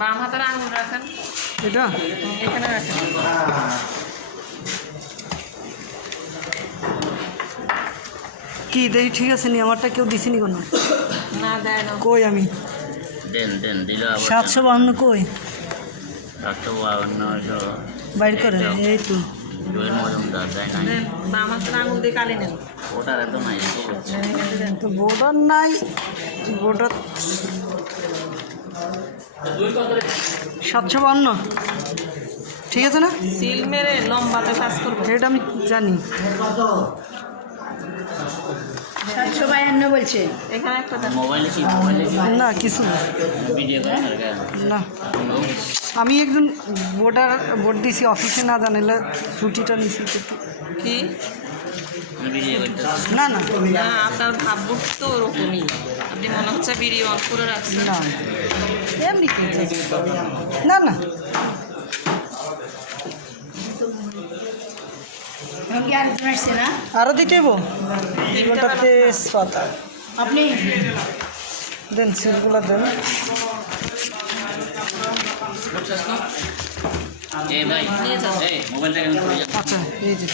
বাম হাতের আঙুল রাখেন, এটা এখানে রাখেন। কি দেই? ঠিক আছে নি, আমারটা কেউ দিছিনি কোনো। না দেয় না। কই আমি দেন দেন দিল 752 কই? 752 বাইর করে এই তো। জয়ের মজুমদার দেয় নাই দেন, বাম হাতের আঙুল দিয়ে কালি নেন। ওটার এত নাই দেন। তো বর্ডার নাই, বর্ডার 752 ঠিক আছে না? সিল মেরে লম্বাতে কাজ করবো। এটা আমি জানি। 752 বলছে। এখানে একটা দেন। মোবাইলে কি না কিছু না, ভিডিও করে সরকার না। আমি একজন ভোট দিছি অফিসে, না জানিলে ছুটিটা নিছি তো। কি ভিডিও করতে না না না, আপনার ভাববুট তো ওরকমই। আপনি মনে হচ্ছে ভিডিও অন করে রাখছেন। না এমনি কি? না না রঙে আরেকজন আসছে না? আরও দিতে হবো। ওটা তেজপাতা আপনি দেন, সিলগুলো দেন। এই ভাই এই মোবাইলটা কেন আচ্ছা এই যে